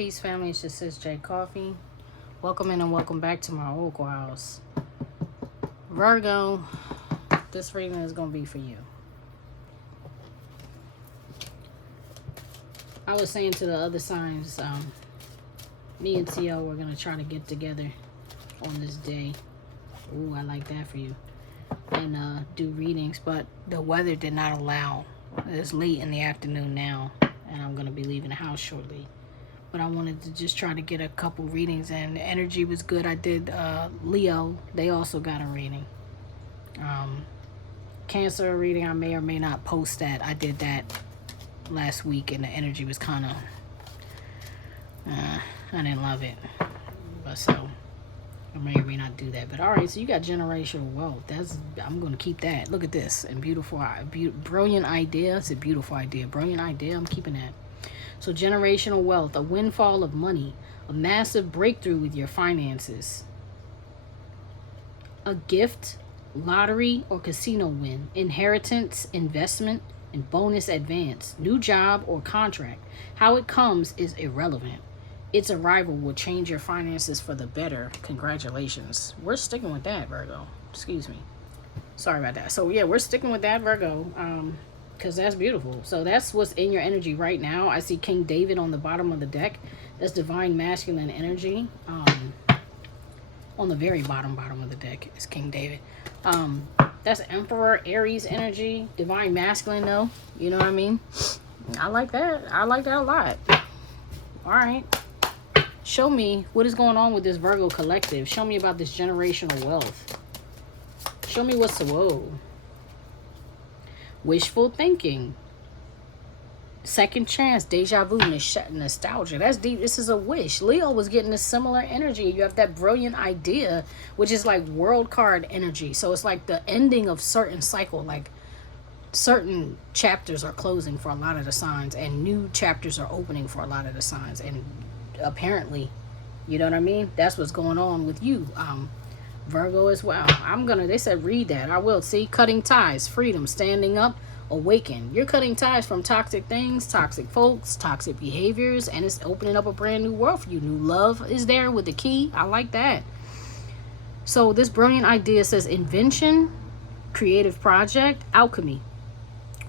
Peace, family. It's just J.Coffee. Welcome in and welcome back to my Oracle house. Virgo, this reading is going to be for you. I was saying to the other signs, me and T.L. we're going to try to get together on this day. Ooh, I like that for you. And do readings, but the weather did not allow. It's late in the afternoon now, and I'm going to be leaving the house shortly. But I wanted to just try to get a couple readings, and the energy was good. I did Leo. They also got a reading. Cancer reading, I may or may not post that. I did that last week, and the energy was kind of... I didn't love it. But so... I may or may not do that. But alright, so you got generational wealth. I'm going to keep that. Look at this. And brilliant idea. It's a beautiful idea. Brilliant idea. I'm keeping that. So generational wealth. A windfall of money. A massive breakthrough with your finances. A gift, lottery, or casino win. Inheritance, investment, and bonus advance. New job or contract. How it comes is irrelevant. Its arrival will change your finances for the better. Congratulations. We're sticking with that, Virgo. Excuse me. Sorry about that. So, yeah, we're sticking with that, Virgo, because that's beautiful. So that's what's in your energy right now. I see King David on the bottom of the deck. That's divine masculine energy. On the very bottom of the deck is King David. That's Emperor Aries energy. Divine masculine, though. You know what I mean? I like that. I like that a lot. All right. Show me what is going on with this Virgo collective. Show me about this generational wealth. Show me what's... Whoa. Wishful thinking. Second chance. Deja vu. Nostalgia. That's deep. This is a wish. Leo was getting a similar energy. You have that brilliant idea, which is like world card energy. So it's like the ending of certain cycle. Like certain chapters are closing for a lot of the signs, and new chapters are opening for a lot of the signs. And apparently, you know what I mean, that's what's going on with you, Virgo, as well. They said read that. I will. See, cutting ties, freedom, standing up, awaken. You're cutting ties from toxic things, toxic folks, toxic behaviors, and it's opening up a brand new world for you. New love is there with the key. I like that. So this brilliant idea says invention, creative project, alchemy,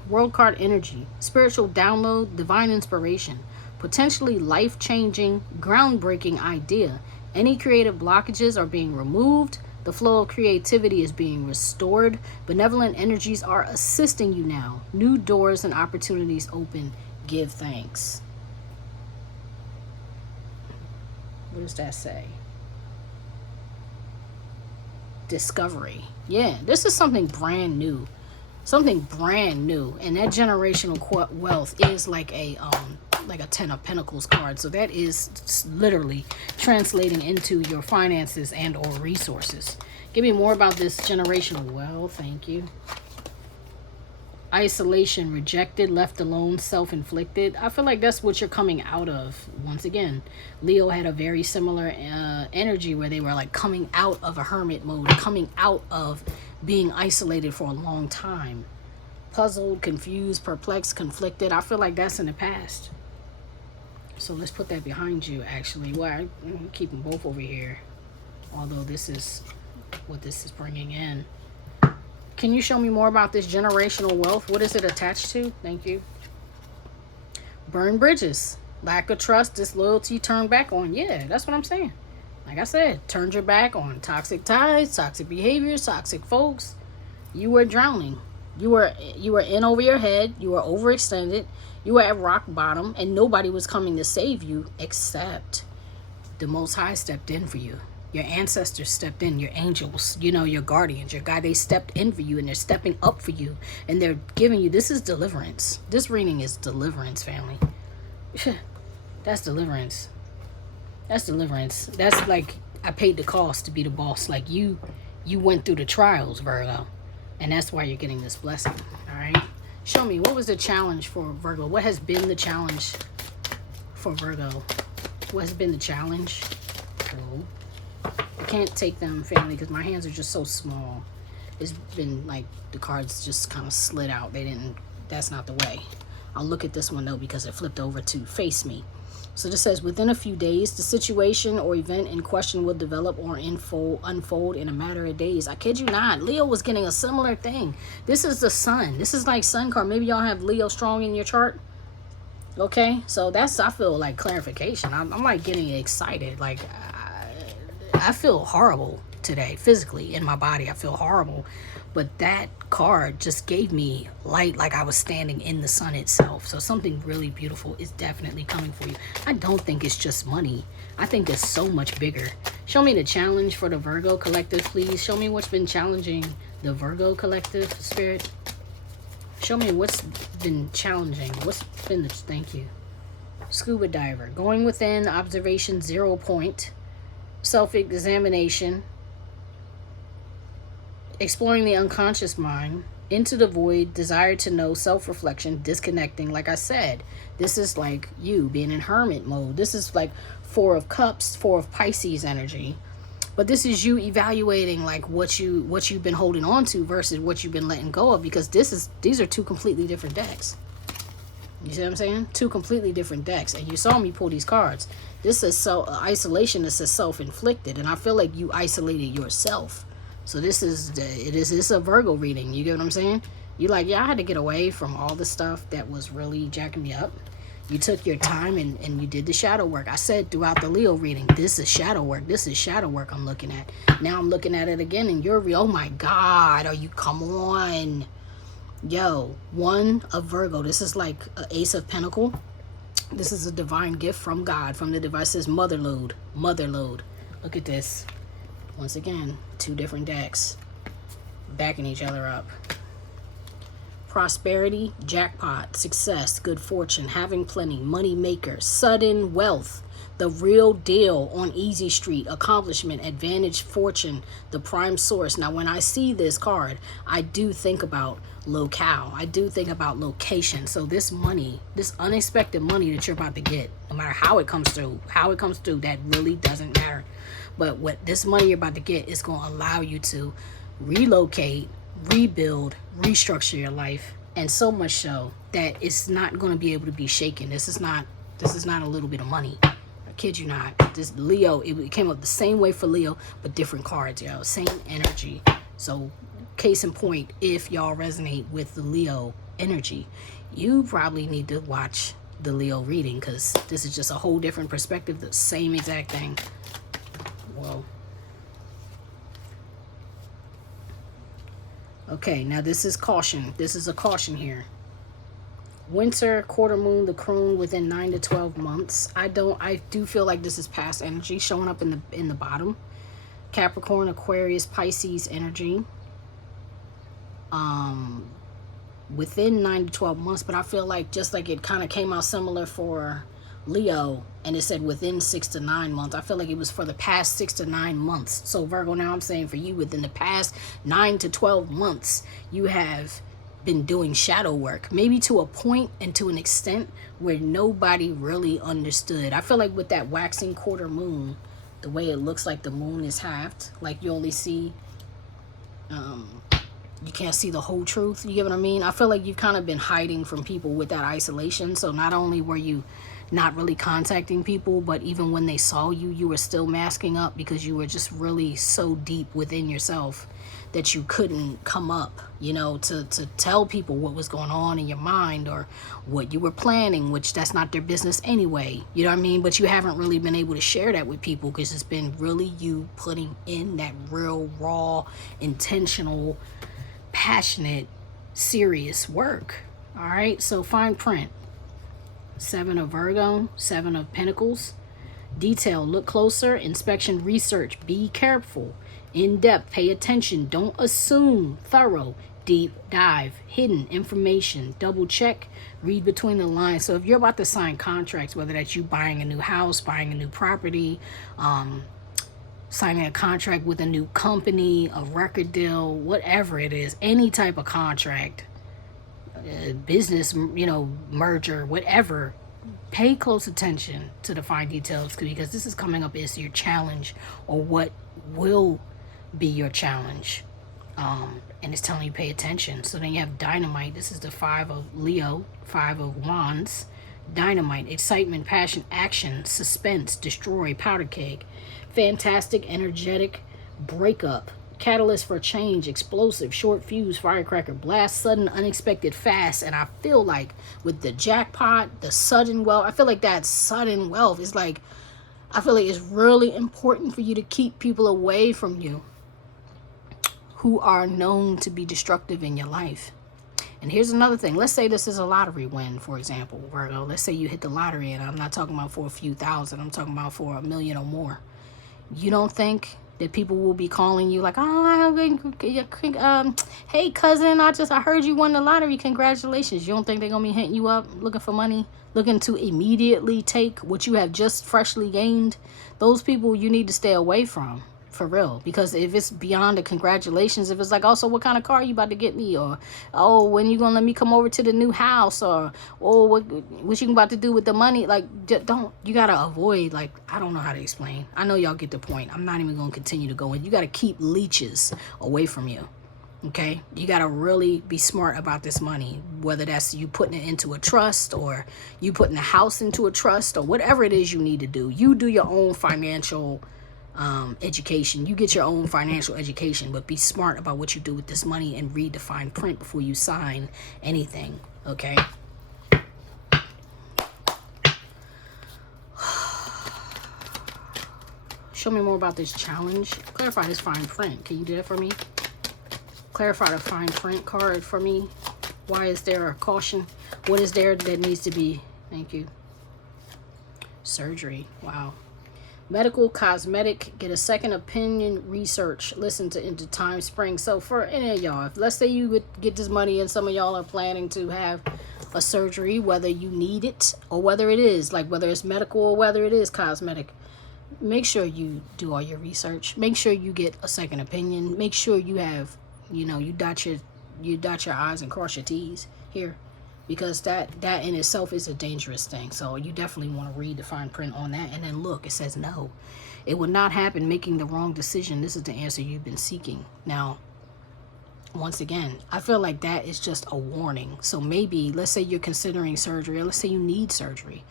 world card energy, spiritual download, divine inspiration, potentially life-changing, groundbreaking idea. Any creative blockages are being removed. The flow of creativity is being restored. Benevolent energies are assisting you now. New doors and opportunities open. Give thanks. What does that say? Discovery. Yeah, this is something brand new. Something brand new. And that generational wealth is like a 10 of Pentacles card. So that is literally translating into your finances and or resources. Give me more about this generational wealth. Thank you. Isolation, rejected, left alone, self-inflicted. I feel like that's what you're coming out of. Once again, Leo had a very similar energy where they were like coming out of a hermit mode, coming out of being isolated for a long time. Puzzled, confused, perplexed, conflicted. I feel like that's in the past. So let's put that behind you, actually. Well, I'm keeping both over here. Although this is what this is bringing in. Can you show me more about this generational wealth? What is it attached to? Thank you. Burn bridges. Lack of trust, disloyalty, turn back on. Yeah, that's what I'm saying. Like I said, turned your back on toxic ties, toxic behaviors, toxic folks. You were drowning. You were in over your head. You were overextended. You were at rock bottom, and nobody was coming to save you except the Most High stepped in for you. Your ancestors stepped in, your angels, your guardians, your God. They stepped in for you, and they're stepping up for you, and they're giving you. This is deliverance. This reading is deliverance, family. That's deliverance. That's deliverance. That's like I paid the cost to be the boss. Like you went through the trials, Virgo, and that's why you're getting this blessing. All right. Show me, what was the challenge for Virgo? What has been the challenge for Virgo? What has been the challenge? Oh. I can't take them, family, because my hands are just so small. It's been like the cards just kind of slid out. That's not the way. I'll look at this one, though, because it flipped over to face me. So this says, within a few days, the situation or event in question will develop or unfold in a matter of days. I kid you not. Leo was getting a similar thing. This is the sun. This is like sun card. Maybe y'all have Leo strong in your chart. Okay, so that's, I feel like clarification. I'm like getting excited. Like, I feel horrible today. Physically, in my body, I feel horrible. But that card just gave me light, like I was standing in the sun itself. So something really beautiful is definitely coming for you. I don't think it's just money. I think it's so much bigger. Show me the challenge for the Virgo collective, please. Show me what's been challenging the Virgo collective, Spirit. Show me what's been challenging. What's been the, thank you. Scuba diver. Going within, observation, 0 point. Self-examination. Exploring the unconscious mind, into the void, desire to know, self-reflection, disconnecting. Like I said, this is like you being in hermit mode. This is like 4 of Cups, 4 of Pisces energy. But this is you evaluating like what you've been holding on to versus what you've been letting go of, because these are 2 completely different decks. You see what I'm saying? 2 completely different decks. And you saw me pull these cards. This is isolation. This is self-inflicted, and I feel like you isolated yourself. So this is a Virgo reading. You get what I'm saying? You're like, yeah, I had to get away from all the stuff that was really jacking me up. You took your time and you did the shadow work. I said throughout the Leo reading, this is shadow work. This is shadow work I'm looking at. Now I'm looking at it again, and you're, oh my God, are you, come on. Yo, 1 of Virgo. This is like an Ace of Pentacle. This is a divine gift from God, from the devices motherload. Motherload. Look at this. Once again, 2 different decks backing each other up. Prosperity, jackpot, success, good fortune, having plenty, money maker, sudden wealth, the real deal on Easy Street, accomplishment, advantage, fortune, the prime source. Now, when I see this card, I do think about locale. I do think about location. So this money, this unexpected money that you're about to get, no matter how it comes through, that really doesn't matter. But what this money you're about to get is going to allow you to relocate, rebuild, restructure your life, and so much so that it's not going to be able to be shaken. This is not a little bit of money. I kid you not. This Leo, it came up the same way for Leo, but different cards, yo. Same energy. So case in point, if y'all resonate with the Leo energy, you probably need to watch the Leo reading, because this is just a whole different perspective. The same exact thing. Whoa. Okay, now this is caution. This is a caution here. Winter, quarter moon, the crone within 9 to 12 months. I do feel like this is past energy showing up in the bottom. Capricorn, Aquarius, Pisces energy. Within 9 to 12 months, but I feel like just like it kind of came out similar for Leo, and it said within 6 to 9 months. I feel like it was for the past 6 to 9 months. So Virgo, now I'm saying for you, within the past 9 to 12 months, you have been doing shadow work, maybe to a point and to an extent where nobody really understood. I feel like with that waxing quarter moon, the way it looks like the moon is halved, like you only see, you can't see the whole truth. You get what I mean? I feel like you've kind of been hiding from people with that isolation. So not only were you not really contacting people, but even when they saw you, you were still masking up because you were just really so deep within yourself that you couldn't come up, you know, to tell people what was going on in your mind or what you were planning, which that's not their business anyway. You know what I mean? But you haven't really been able to share that with people because it's been really you putting in that real, raw, intentional, passionate, serious work. All right, so fine print. 7 of Virgo, 7 of Pentacles. Detail, look closer. Inspection, research, be careful. In depth, pay attention. Don't assume. Thorough, deep dive, hidden information. Double check, read between the lines. So if you're about to sign contracts, whether that's you buying a new house, buying a new property, signing a contract with a new company, a record deal, whatever it is, any type of contract, business, you know, merger, whatever, pay close attention to the fine details, because this is coming up as your challenge or what will be your challenge. And it's telling you pay attention. So then you have dynamite. This is the 5 of Leo, 5 of Wands. Dynamite, excitement, passion, action, suspense, destroy, powder keg. Fantastic, energetic, breakup. Catalyst for change, explosive, short fuse, firecracker, blast, sudden, unexpected, fast. And I feel like with the jackpot, the sudden wealth, I feel like that sudden wealth is like, I feel like it's really important for you to keep people away from you who are known to be destructive in your life. And here's another thing. Let's say this is a lottery win, for example, Virgo. Let's say you hit the lottery, and I'm not talking about for a few thousand. I'm talking about for $1 million or more. You don't think that people will be calling you like, oh, hey, cousin, I heard you won the lottery. Congratulations. You don't think they're going to be hitting you up looking for money, looking to immediately take what you have just freshly gained? Those people you need to stay away from. For real, because if it's beyond the congratulations, if it's like, also, what kind of car you about to get me, or oh, when you gonna let me come over to the new house, or oh, what you about to do with the money, like, don't, you gotta avoid, like, I don't know how to explain. I know y'all get the point. I'm not even gonna continue to go in. You gotta keep leeches away from you. Okay, you gotta really be smart about this money, whether that's you putting it into a trust, or you putting a house into a trust, or whatever it is you need to do. You do your own financial education. You get your own financial education, but be smart about what you do with this money and read the fine print before you sign anything. Okay. Show me more about this challenge. Clarify this fine print. Can you do that for me? Clarify the fine print card for me. Why is there a caution? What is there that needs to be? Thank you. Surgery. Wow. Medical, cosmetic, get a second opinion, research, listen to into time spring. So for any of y'all, if let's say you would get this money and some of y'all are planning to have a surgery, whether you need it or whether it is, like whether it's medical or whether it is cosmetic, make sure you do all your research. Make sure you get a second opinion. Make sure you have, you know, you dot your I's and cross your T's here. Because that in itself is a dangerous thing. So you definitely want to read the fine print on that. And then look, it says no. It would not happen making the wrong decision. This is the answer you've been seeking. Now, once again, I feel like that is just a warning. So maybe, let's say you're considering surgery, or let's say you need surgery.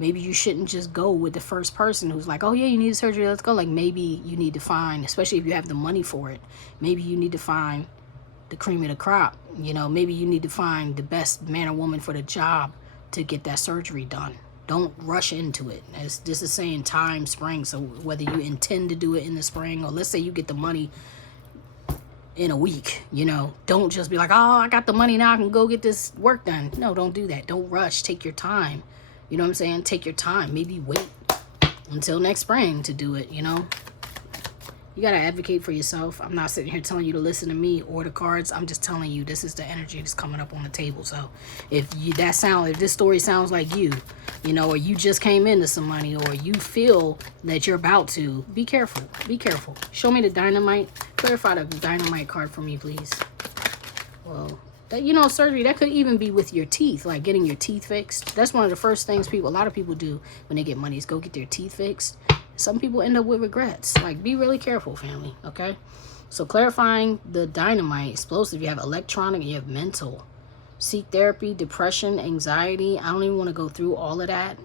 Maybe you shouldn't just go with the first person who's like, oh yeah, you need surgery, let's go. Like maybe you need to find, especially if you have the money for it, maybe you need to find the cream of the crop. You know, maybe you need to find the best man or woman for the job to get that surgery done. Don't rush into it. As this is saying time spring, so whether you intend to do it in the spring, or let's say you get the money in a week, you know, don't just be like, oh, I got the money now, I can go get this work done. No, don't do that. Don't rush. Take your time. You know what I'm saying? Take your time. Maybe wait until next spring to do it, you know. You got to advocate for yourself. I'm not sitting here telling you to listen to me or the cards. I'm just telling you this is the energy that's coming up on the table. So if this story sounds like you know, or you just came into some money, or you feel that you're about to, be careful. Be careful. Show me the dynamite. Clarify the dynamite card for me, please. Well, that, you know, surgery, that could even be with your teeth, like getting your teeth fixed. That's one of the first things a lot of people do when they get money is go get their teeth fixed. Some people end up with regrets. Like, be really careful, family, okay? So clarifying the dynamite, explosive, you have electronic, you have mental. Seek therapy, depression, anxiety. I don't even want to go through all of that.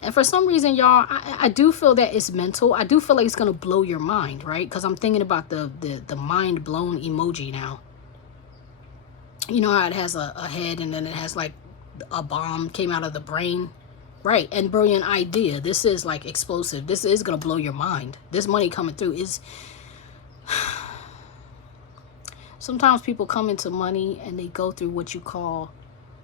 And for some reason, y'all, I do feel that it's mental. I do feel like it's going to blow your mind, right? Because I'm thinking about the mind blown emoji now. You know how it has a head and then it has like a bomb came out of the brain? Right, and brilliant idea. This is like explosive. This is going to blow your mind. This money coming through is... Sometimes people come into money and they go through what you call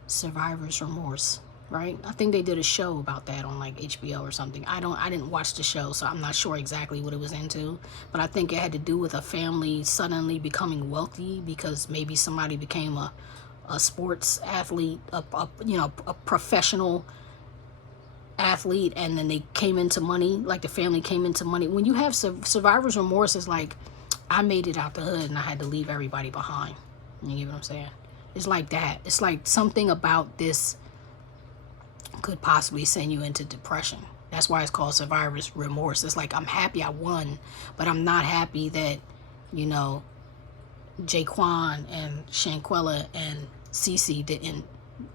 survivor's remorse, right? I think they did a show about that on like HBO or something. I didn't watch the show, so I'm not sure exactly what it was into. But I think it had to do with a family suddenly becoming wealthy because maybe somebody became a sports athlete, a professional athlete, and then they came into money, like the family came into money. When you have survivor's remorse, it's like, I made it out the hood and I had to leave everybody behind. You get what I'm saying? It's like that. It's like something about this could possibly send you into depression. That's why it's called survivor's remorse. It's like, I'm happy I won, but I'm not happy that, you know, Jaquan and Shanquella and Cece didn't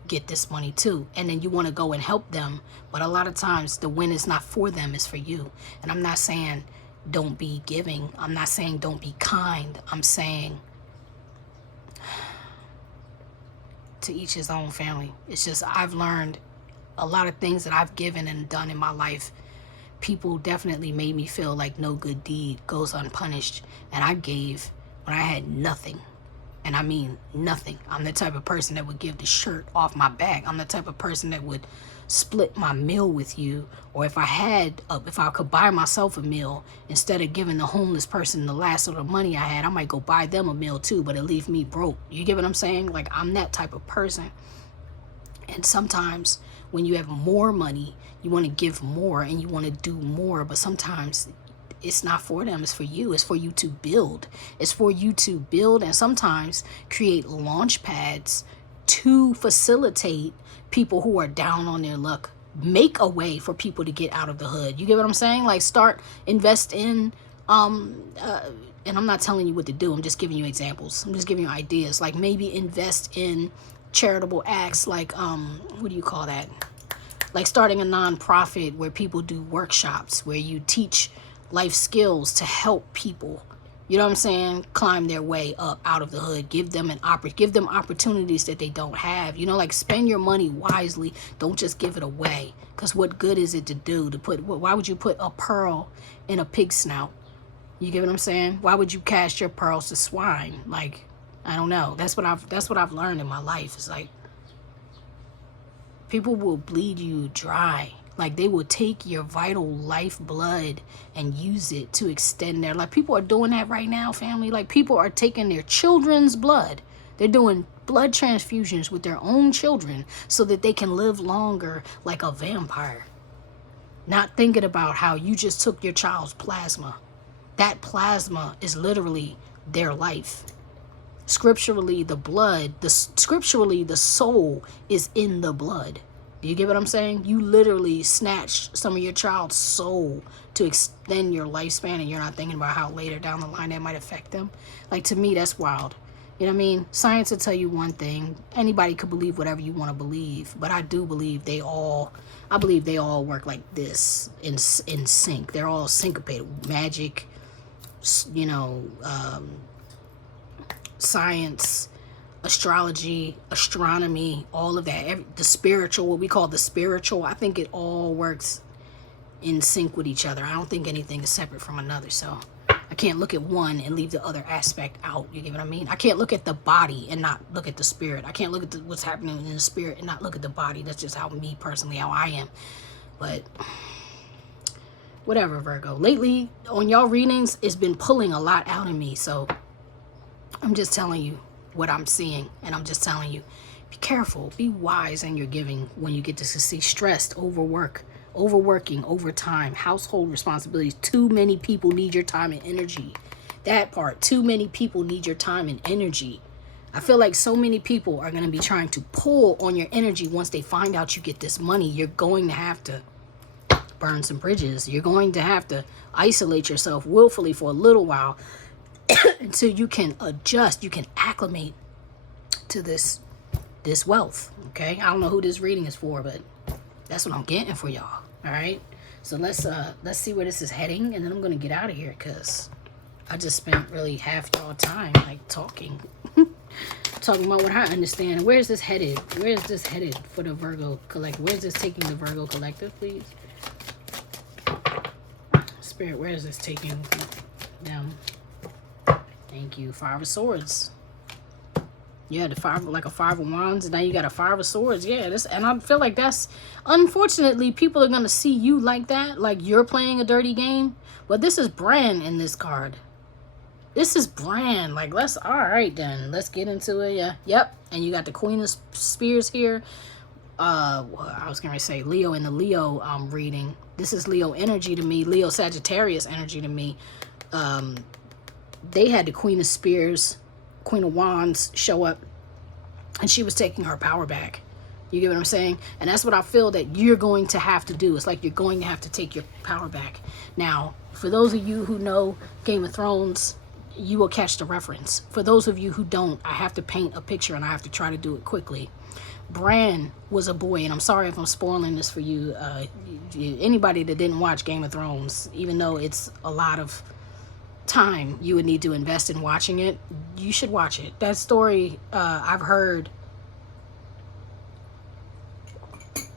get this money too. And then you want to go and help them. But a lot of times the win is not for them, it's for you. And I'm not saying don't be giving. I'm not saying don't be kind. I'm saying to each his own, family. It's just I've learned a lot of things that I've given and done in my life. People definitely made me feel like no good deed goes unpunished. And I gave when I had nothing. And I mean nothing. I'm the type of person that would give the shirt off my back. I'm the type of person that would split my meal with you. Or if I could buy myself a meal, instead of giving the homeless person the last of the money I had, I might go buy them a meal too, but it leave me broke. You get what I'm saying? Like, I'm that type of person. And sometimes when you have more money, you want to give more and you want to do more, but sometimes it's not for them, it's for you. It's for you to build. It's for you to build and sometimes create launch pads to facilitate people who are down on their luck. Make a way for people to get out of the hood. You get what I'm saying? Like, invest in, and I'm not telling you what to do. I'm just giving you examples. I'm just giving you ideas. Like, maybe invest in charitable acts, like, what do you call that? Like starting a nonprofit where people do workshops, where you teach life skills to help people, you know what I'm saying, climb their way up out of the hood. Give them opportunities that they don't have. You know, like, spend your money wisely. Don't just give it away, because what good is it to do to put, why would you put a pearl in a pig snout? You get what I'm saying? Why would you cast your pearls to swine? Like, I don't know. That's what I've learned in my life. It's like, people will bleed you dry. Like, they will take your vital life blood and use it to extend their life. People are doing that right now, family. Like, people are taking their children's blood. They're doing blood transfusions with their own children so that they can live longer like a vampire. Not thinking about how you just took your child's plasma. That plasma is literally their life. Scripturally, the soul is in the blood. Do you get what I'm saying? You literally snatched some of your child's soul to extend your lifespan, and you're not thinking about how later down the line that might affect them. Like, to me, that's wild. You know what I mean? Science will tell you one thing. Anybody could believe whatever you want to believe, but I do believe I believe they all work like this in sync. They're all syncopated. Magic, you know, science, astrology, astronomy, all of that, the spiritual, what we call the spiritual, I think it all works in sync with each other. I don't think anything is separate from another. So I can't look at one and leave the other aspect out. You get what I mean? I can't look at the body and not look at the spirit. I can't look at what's happening in the spirit and not look at the body. That's just how me personally, how I am. But whatever, Virgo. Lately on y'all readings, it's been pulling a lot out of me. So I'm just telling you what I'm seeing, and I'm just telling you, be careful, be wise in your giving when you get to see stressed, overworking, overtime, household responsibilities. Too many people need your time and energy. That part, too many people need your time and energy. I feel like so many people are going to be trying to pull on your energy once they find out you get this money. You're going to have to burn some bridges. You're going to have to isolate yourself willfully for a little while until you can adjust, you can acclimate to this wealth. Okay, I don't know who this reading is for, but that's what I'm getting for y'all. All right, so let's see where this is heading, and then I'm gonna get out of here because I just spent really half y'all time like talking about what I understand. Where's this headed? Where's this headed for the Virgo collective? Where's this taking the Virgo collective, please? Spirit, where is this taking them? Thank you. Five of Swords. Yeah, the five, like a Five of Wands, and now you got a Five of Swords. Yeah, and I feel like that's, unfortunately, people are gonna see you like that, like you're playing a dirty game. But this is brand in this card. This is brand. Like, all right then, let's get into it. Yeah, yep. And you got the Queen of Spears here. I was gonna say Leo in the Leo reading. This is Leo energy to me. Leo Sagittarius energy to me. They had the Queen of Spears, Queen of Wands show up, and she was taking her power back. You get what I'm saying? And that's what I feel that you're going to have to do. It's like you're going to have to take your power back. Now, for those of you who know Game of Thrones, you will catch the reference. For those of you who don't, I have to paint a picture, and I have to try to do it quickly. Bran was a boy, and I'm sorry if I'm spoiling this for you. Anybody that didn't watch Game of Thrones, even though it's a lot of time you would need to invest in watching it, you should watch it. That story, I've heard.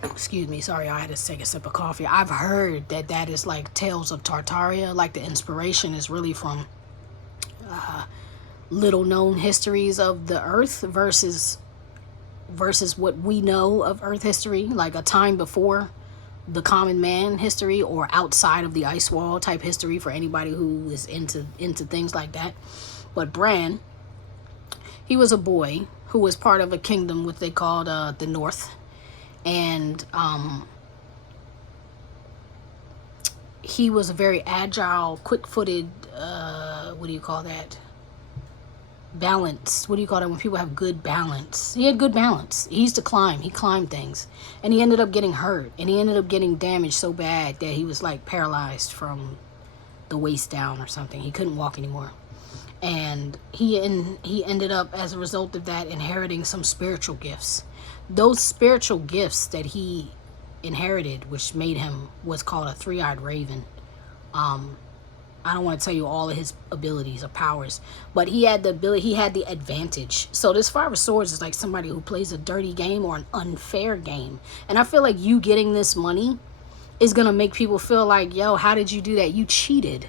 Excuse me, sorry, I had to take a sip of coffee. I've heard that is like Tales of Tartaria. Like the inspiration is really from little known histories of the earth versus what we know of earth history, like a time before the common man history or outside of the ice wall type history for anybody who is into things like that. But Bran, he was a boy who was part of a kingdom what they called the North, and he was a very agile, quick-footed, what do you call that? Balance. What do you call that when people have good balance? He had good balance. He used to climb. He climbed things, and he ended up getting hurt, and he ended up getting damaged so bad that he was like paralyzed from the waist down or something. He couldn't walk anymore, and he ended up, as a result of that, inheriting some spiritual gifts. Those spiritual gifts that he inherited, which made him what's called a three-eyed raven. I don't want to tell you all of his abilities or powers, but he had the ability, he had the advantage. So this Five of Swords is like somebody who plays a dirty game or an unfair game. And I feel like you getting this money is going to make people feel like, yo, how did you do that? You cheated.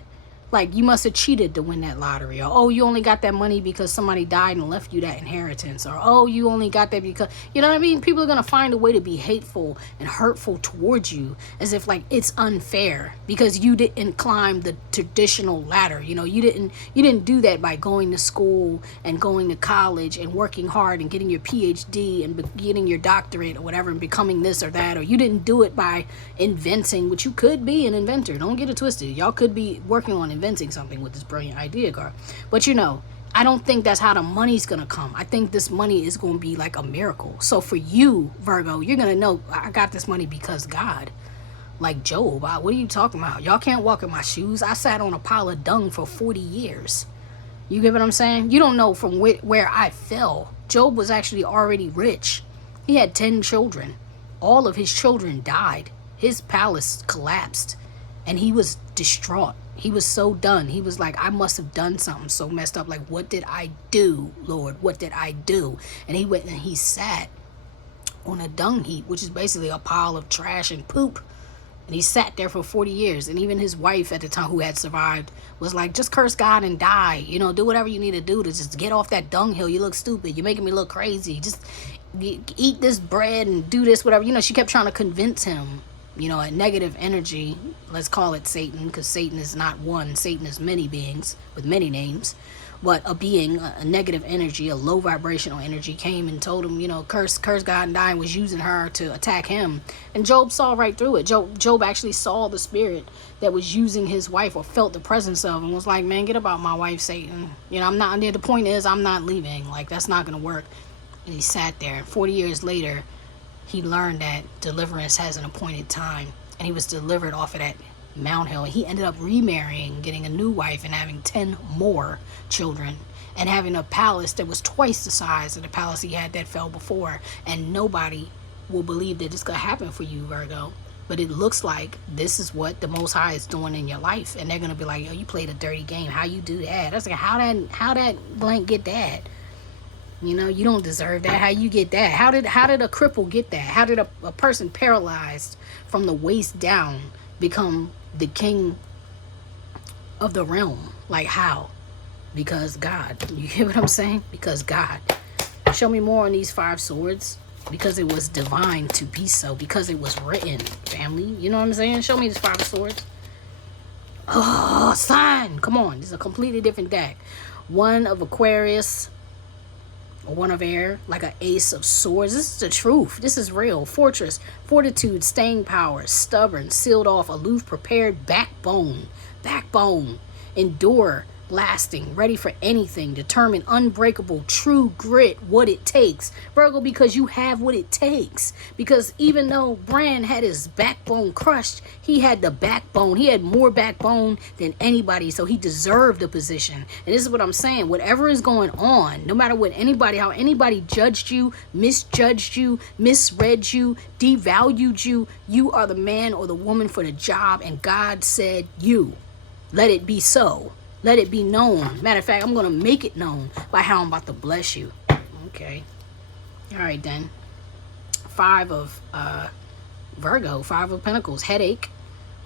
Like, you must have cheated to win that lottery. Or, oh, you only got that money because somebody died and left you that inheritance. Or, oh, you only got that because... You know what I mean? People are going to find a way to be hateful and hurtful towards you as if, like, it's unfair because you didn't climb the traditional ladder. You know, you didn't do that by going to school and going to college and working hard and getting your PhD and getting your doctorate or whatever and becoming this or that. Or you didn't do it by inventing, which you could be an inventor. Don't get it twisted. Y'all could be working on inventing something with this brilliant idea card, but you know, I don't think that's how the money's gonna come. I think this money is gonna be like a miracle. So for you, Virgo, you're gonna know I got this money because God. Like Job, what are you talking about? Y'all can't walk in my shoes. I sat on a pile of dung for 40 years. You get what I'm saying? You don't know from where I fell. Job was actually already rich. He had 10 children. All of his children died. His palace collapsed, and he was distraught. He was so done. He was like, I must have done something so messed up. Like, what did I do, Lord? What did I do? And he went and he sat on a dung heap, which is basically a pile of trash and poop. And he sat there for 40 years. And even his wife at the time, who had survived, was like, just curse God and die. You know, do whatever you need to do to just get off that dunghill. You look stupid. You're making me look crazy. Just eat this bread and do this, whatever. You know, she kept trying to convince him. You know, a negative energy, let's call it Satan, because Satan is not one. Satan is many beings with many names. But a being, a negative energy, a low vibrational energy came and told him, you know, curse God and die, and was using her to attack him. And Job saw right through it. Job actually saw the spirit that was using his wife, or felt the presence of, and was like, man, get about my wife, Satan. You know, I'm not, the point is, I'm not leaving. Like, that's not going to work. And he sat there. 40 years later, he learned that deliverance has an appointed time, and he was delivered off of that Mount Hill. And he ended up remarrying, getting a new wife, and having 10 more children, and having a palace that was twice the size of the palace he had that fell before. And nobody will believe that this could happen for you, Virgo. But it looks like this is what the Most High is doing in your life, and they're gonna be like, "Yo, you played a dirty game. How you do that? That's like how that blank get that." You know, you don't deserve that. How you get that? How did a cripple get that? How did a person paralyzed from the waist down become the king of the realm? Like, how? Because God. You hear what I'm saying? Because God. Show me more on these 5 swords. Because it was divine to be so. Because it was written, family. You know what I'm saying? Show me these 5 swords. Oh, sign. Come on. This is a completely different deck. One of Aquarius. One of air, like an ace of swords. This is the truth. This is real. Fortress, fortitude, staying power, stubborn, sealed off, aloof, prepared, backbone, endure, lasting, ready for anything, determined, unbreakable, true grit, what it takes. Virgo, because you have what it takes. Because even though Bran had his backbone crushed, he had the backbone. He had more backbone than anybody, so he deserved the position. And this is what I'm saying. Whatever is going on, no matter what anybody, how anybody judged you, misjudged you, misread you, devalued you, you are the man or the woman for the job, and God said you. Let it be so. Let it be known. Matter of fact, I'm going to make it known by how I'm about to bless you. Okay. All right, then. 5 of Virgo, 5 of Pentacles. Headache,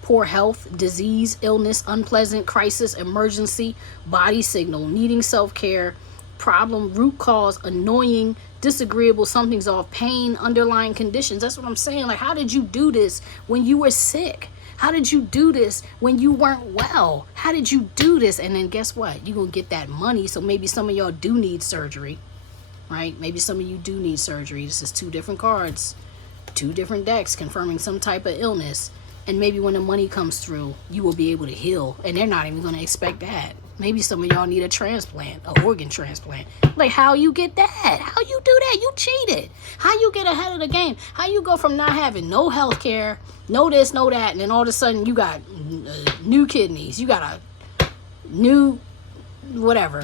poor health, disease, illness, unpleasant, crisis, emergency, body signal, needing self-care, problem, root cause, annoying, disagreeable, something's off, pain, underlying conditions. That's what I'm saying. Like, how did you do this when you were sick? How did you do this when you weren't well? How did you do this? And then guess what? You're going to get that money. So maybe some of y'all do need surgery, right? Maybe some of you do need surgery. This is 2 different cards, 2 different decks confirming some type of illness. And maybe when the money comes through, you will be able to heal. And they're not even going to expect that. Maybe some of y'all need a transplant, an organ transplant. Like, how you get that? How you do that? You cheated. How you get ahead of the game? How you go from not having no health care, no this, no that, and then all of a sudden you got new kidneys. You got a new whatever.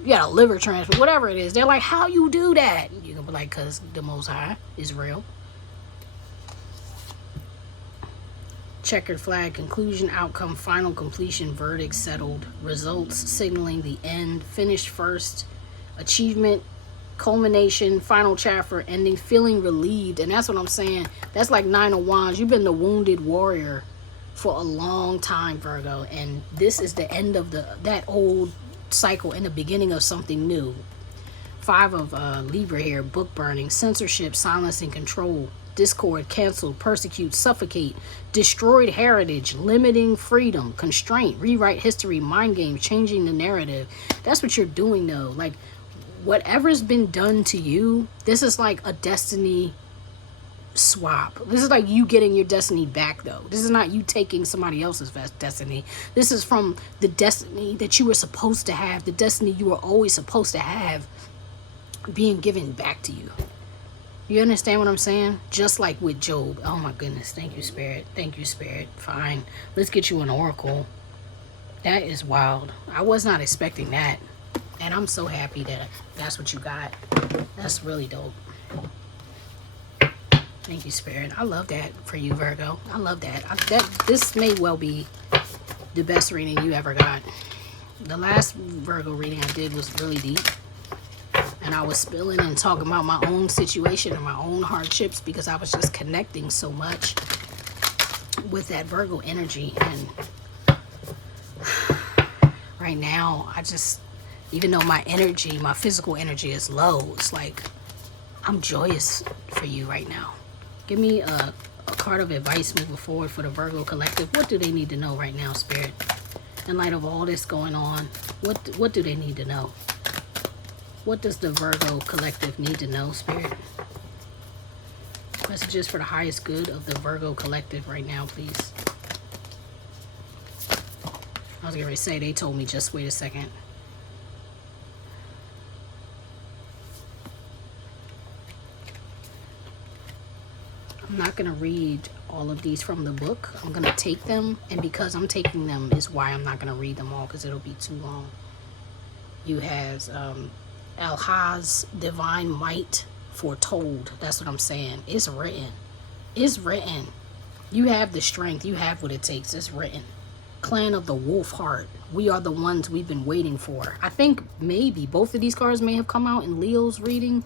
You got a liver transplant, whatever it is. They're like, how you do that? You're going to be like, because the Most High is real. Checkered flag, conclusion, outcome, final completion, verdict, settled, results, signaling the end, finished first, achievement, culmination, final chapter, ending, feeling relieved. And that's what I'm saying. That's like 9 of Wands. You've been the wounded warrior for a long time, Virgo. And this is the end of that old cycle and the beginning of something new. 5 of Libra here, book burning, censorship, silence, and control. Discord, cancel, persecute, suffocate, destroyed heritage, limiting freedom, constraint, rewrite history, mind games, changing the narrative. That's what you're doing though. Like, whatever's been done to you, this is like a destiny swap. This is like you getting your destiny back though. This is not you taking somebody else's destiny. This is from the destiny that you were supposed to have, the destiny you were always supposed to have, being given back to you. You understand what I'm saying? Just like with Job. Oh my goodness. Thank you, Spirit. Thank you, Spirit. Fine. Let's get you an oracle. That is wild. I was not expecting that. And I'm so happy that that's what you got. That's really dope. Thank you, Spirit. I love that for you, Virgo. I love that. This may well be the best reading you ever got. The last Virgo reading I did was really deep. And I was spilling and talking about my own situation and my own hardships because I was just connecting so much with that Virgo energy. And right now, I just, even though my energy, my physical energy is low, it's like I'm joyous for you right now. Give me a card of advice moving forward for the Virgo collective. What do they need to know right now, Spirit? In light of all this going on, what do they need to know? What does the Virgo collective need to know, Spirit? Messages for the highest good of the Virgo collective right now, please. I was going to say, they told me just wait a second. I'm not going to read all of these from the book. I'm going to take them, and because I'm taking them is why I'm not going to read them all, because it'll be too long. You has Elhaz, divine might, foretold. That's what I'm saying. It's written. It's written. You have the strength. You have what it takes. It's written. Clan of the Wolf Heart. We are the ones we've been waiting for. I think maybe both of these cards may have come out in Leo's reading.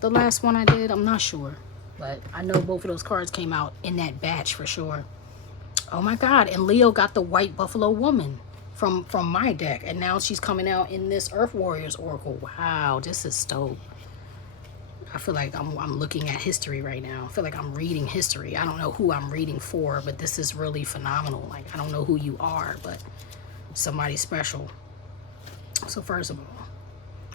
The last one I did. I'm not sure. But I know both of those cards came out in that batch for sure. Oh my God. And Leo got the White Buffalo Woman from my deck, and now she's coming out in this Earth Warriors Oracle. Wow, this is dope. I feel like I'm looking at history right now. I feel like I'm reading history. I don't know who I'm reading for, but this is really phenomenal. Like, I don't know who you are, but somebody special. So first of all,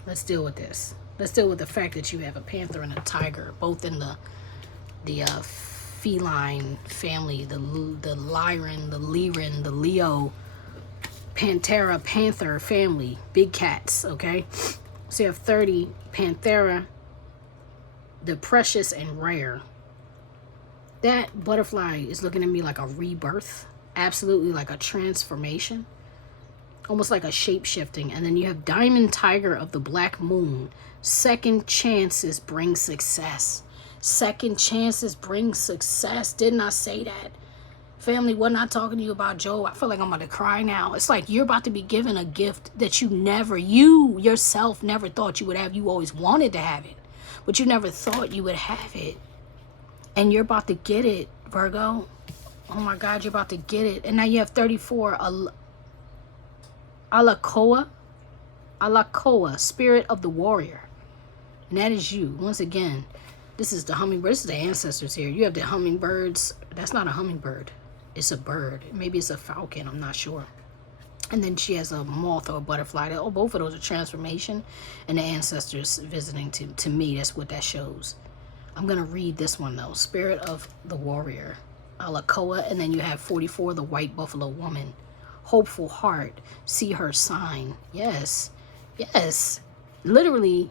let's deal with this. Let's deal with the fact that you have a panther and a tiger, both in the feline family, the Lyran, the Lyran, the Leo Panthera, panther family, big cats, okay? So you have 30, Panthera, the precious and rare. That butterfly is looking at me like a rebirth, absolutely like a transformation, almost like a shape-shifting. And then you have diamond tiger of the black moon. Second chances bring success. Second chances bring success. Didn't I say that? Family, wasn't I talking to you about Joe? I feel like I'm about to cry now. It's like you're about to be given a gift that you yourself never thought you would have. You always wanted to have it, but you never thought you would have it. And you're about to get it, Virgo. Oh my God, you're about to get it. And now you have 34, Oraclej.coffee, spirit of the warrior. And that is you. Once again, this is the hummingbird. This is the ancestors here. You have the hummingbirds. That's not a hummingbird. It's a bird. Maybe it's a falcon. I'm not sure. And then she has a moth or a butterfly. Oh, both of those are transformation. And the ancestors visiting to me. That's what that shows. I'm going to read this one, though. Spirit of the warrior. Oraclej. And then you have 44, the white buffalo woman. Hopeful heart. See her sign. Yes. Yes. Literally,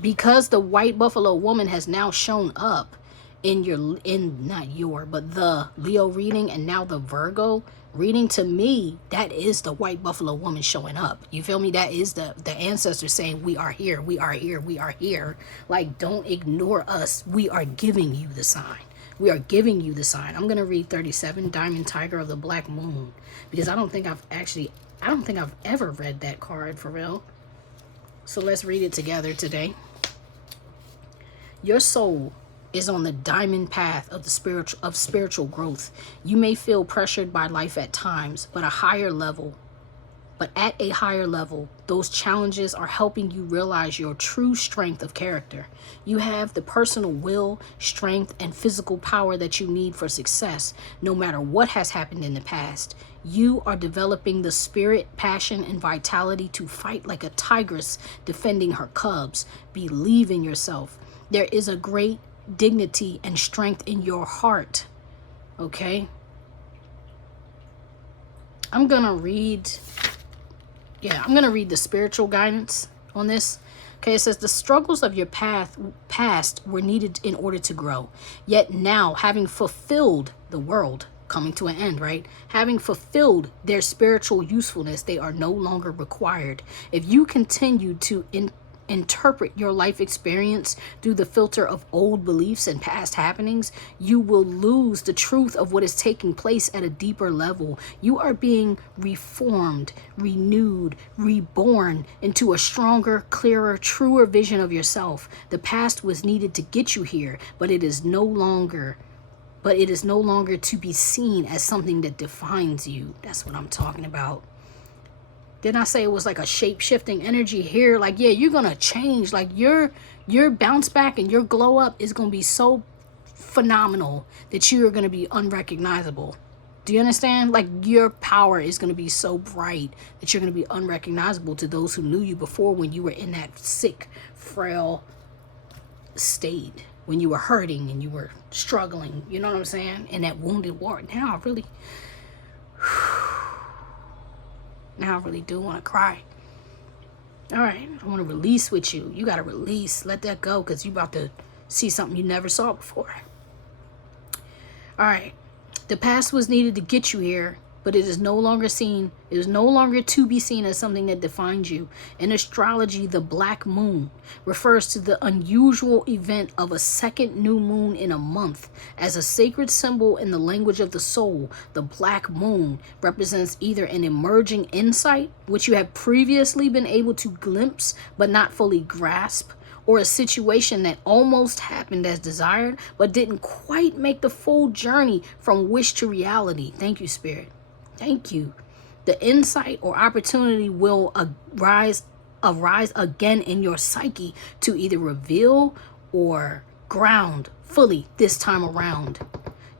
because the white buffalo woman has now shown up in the Leo reading and now the Virgo reading, to me, that is the white buffalo woman showing up. You feel me? That is the ancestors saying, we are here, we are here, we are here. Like, don't ignore us. We are giving you the sign. We are giving you the sign. I'm going to read 37, Diamond Tiger of the Black Moon, because I don't think I've ever read that card for real. So let's read it together today. Your soul is on the diamond path of spiritual growth. You may feel pressured by life at times, but at a higher level, those challenges are helping you realize your true strength of character. You have the personal will, strength, and physical power that you need for success, no matter what has happened in the past. You are developing the spirit, passion, and vitality to fight like a tigress defending her cubs. Believe in yourself. There is a great dignity and strength in your heart. Okay? I'm going to read the spiritual guidance on this. Okay, it says the struggles of your past were needed in order to grow. Yet now, having fulfilled the world, coming to an end, right? Having fulfilled their spiritual usefulness, they are no longer required. If you continue to interpret your life experience through the filter of old beliefs and past happenings, you will lose the truth of what is taking place at a deeper level. You are being reformed, renewed, reborn into a stronger, clearer, truer vision of yourself. The past was needed to get you here, but it is no longer to be seen as something that defines you. That's what I'm talking about. Didn't I say it was like a shape-shifting energy here? Like, yeah, you're going to change. Like, your bounce back and your glow up is going to be so phenomenal that you're going to be unrecognizable. Do you understand? Like, your power is going to be so bright that you're going to be unrecognizable to those who knew you before, when you were in that sick, frail state, when you were hurting and you were struggling. You know what I'm saying? In that wounded war. Now I really do want to cry. All right, I want to release with you. You got to release. Let that go, because you about to see something you never saw before. All right. The past was needed to get you here, but it is no longer to be seen as something that defines you. In astrology, the black moon refers to the unusual event of a second new moon in a month. As a sacred symbol in the language of the soul, the black moon represents either an emerging insight, which you have previously been able to glimpse but not fully grasp, or a situation that almost happened as desired but didn't quite make the full journey from wish to reality. Thank you, Spirit. Thank you. The insight or opportunity will arise again in your psyche to either reveal or ground fully this time around.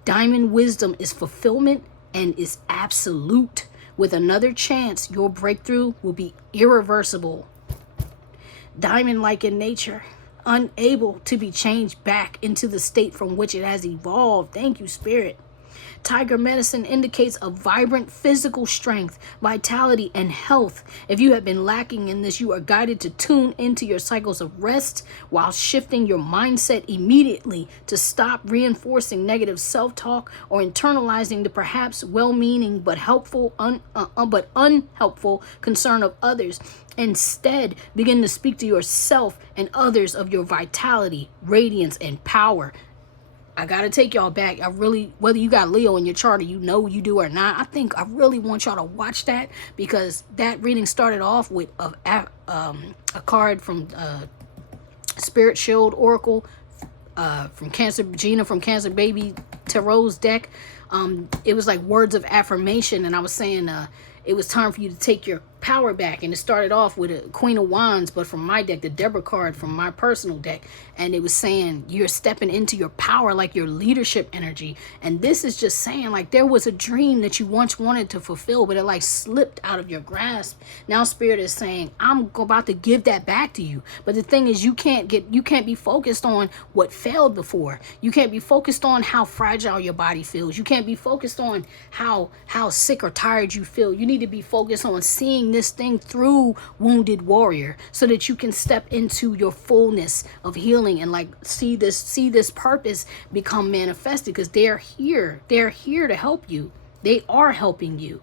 Diamond wisdom is fulfillment and is absolute. With another chance, your breakthrough will be irreversible. Diamond-like in nature, unable to be changed back into the state from which it has evolved. Thank you, Spirit. Tiger medicine indicates a vibrant physical strength, vitality, and health. If you have been lacking in this, you are guided to tune into your cycles of rest while shifting your mindset immediately to stop reinforcing negative self-talk or internalizing the perhaps well-meaning but unhelpful concern of others. Instead, begin to speak to yourself and others of your vitality, radiance, and power. I gotta take y'all back. I really, whether you got Leo in your chart or you know you do or not, I really want y'all to watch that, because that reading started off with a card from Spirit Shield Oracle from Cancer, Gina from Cancer Baby Tarot's deck. It was like words of affirmation, and I was saying it was time for you to take your power back, and it started off with a Queen of Wands, but from my deck, the Deborah card from my personal deck, and it was saying you're stepping into your power, like your leadership energy. And this is just saying, like, there was a dream that you once wanted to fulfill, but it like slipped out of your grasp. Now Spirit is saying, I'm about to give that back to you. But the thing is, you can't be focused on what failed before. You can't be focused on how fragile your body feels. You can't be focused on how sick or tired you feel. You need to be focused on seeing this thing through Wounded Warrior, so that you can step into your fullness of healing and like see this purpose become manifested, because they're here to help you. They are helping you.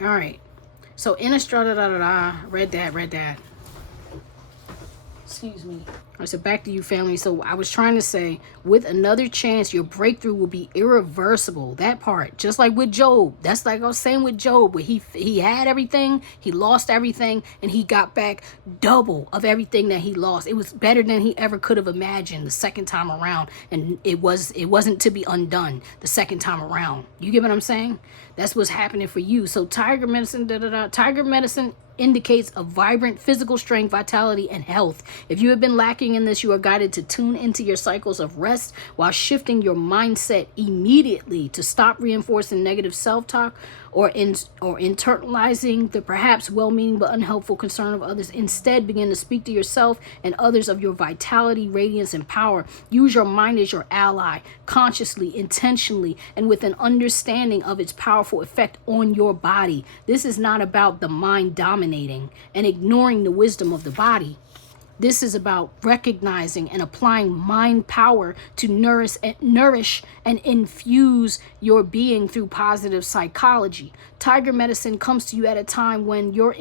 All right, so Innistrada, read that. Excuse me. All right, so back to you, family. So I was trying to say, with another chance, your breakthrough will be irreversible. That part, just like with Job. That's like I was saying with Job, where he had everything, he lost everything, and he got back double of everything that he lost. It was better than he ever could have imagined the second time around, and it wasn't to be undone the second time around. You get what I'm saying? That's what's happening for you. So Tiger medicine, Tiger medicine indicates a vibrant physical strength, vitality, and health. If you have been lacking in this, you are guided to tune into your cycles of rest while shifting your mindset immediately to stop reinforcing negative self-talk or internalizing the perhaps well-meaning but unhelpful concern of others. Instead, begin to speak to yourself and others of your vitality, radiance, and power. Use your mind as your ally, consciously, intentionally, and with an understanding of its powerful effect on your body. This is not about the mind dominating and ignoring the wisdom of the body. This is about recognizing and applying mind power to nourish and infuse your being through positive psychology. Tiger medicine comes to you at a time when your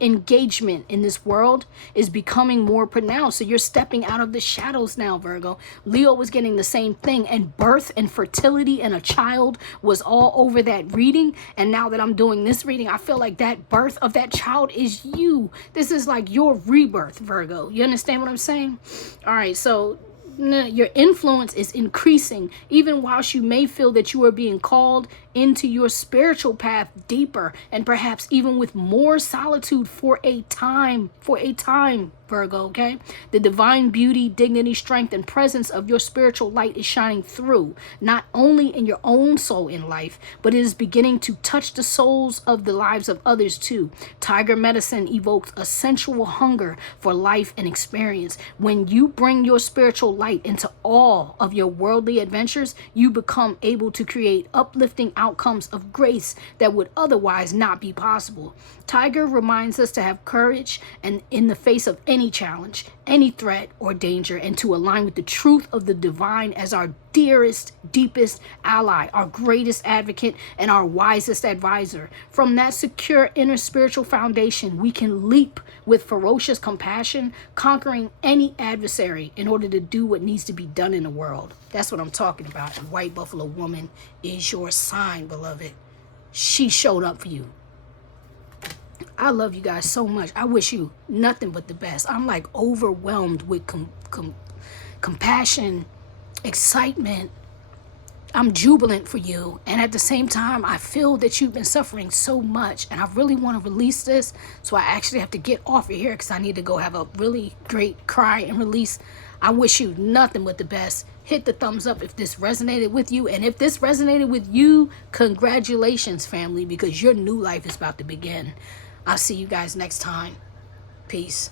engagement in this world is becoming more pronounced. So you're stepping out of the shadows now, Virgo. Leo was getting the same thing, and birth and fertility and a child was all over that reading. And now that I'm doing this reading, I feel like that birth of that child is you. This is like your rebirth, Virgo. You understand what I'm saying? All right, so your influence is increasing, even whilst you may feel that you are being called into your spiritual path deeper, and perhaps even with more solitude for a time, Virgo, okay? The divine beauty, dignity, strength, and presence of your spiritual light is shining through, not only in your own soul in life, but it is beginning to touch the souls of the lives of others too. Tiger medicine evokes a sensual hunger for life and experience. When you bring your spiritual light into all of your worldly adventures, you become able to create uplifting outcomes of grace that would otherwise not be possible. Tiger reminds us to have courage and in the face of any challenge, any threat or danger, and to align with the truth of the divine as our dearest, deepest ally, our greatest advocate, and our wisest advisor. From that secure inner spiritual foundation, we can leap with ferocious compassion, conquering any adversary in order to do what needs to be done in the world. That's what I'm talking about. And White Buffalo Woman is your sign, beloved. She showed up for you. I love you guys so much. I wish you nothing but the best. I'm like overwhelmed with compassion, excitement. I'm jubilant for you. And at the same time, I feel that you've been suffering so much. And I really want to release this. So I actually have to get off of here because I need to go have a really great cry and release. I wish you nothing but the best. Hit the thumbs up if this resonated with you. And if this resonated with you, congratulations, family, because your new life is about to begin. I'll see you guys next time. Peace.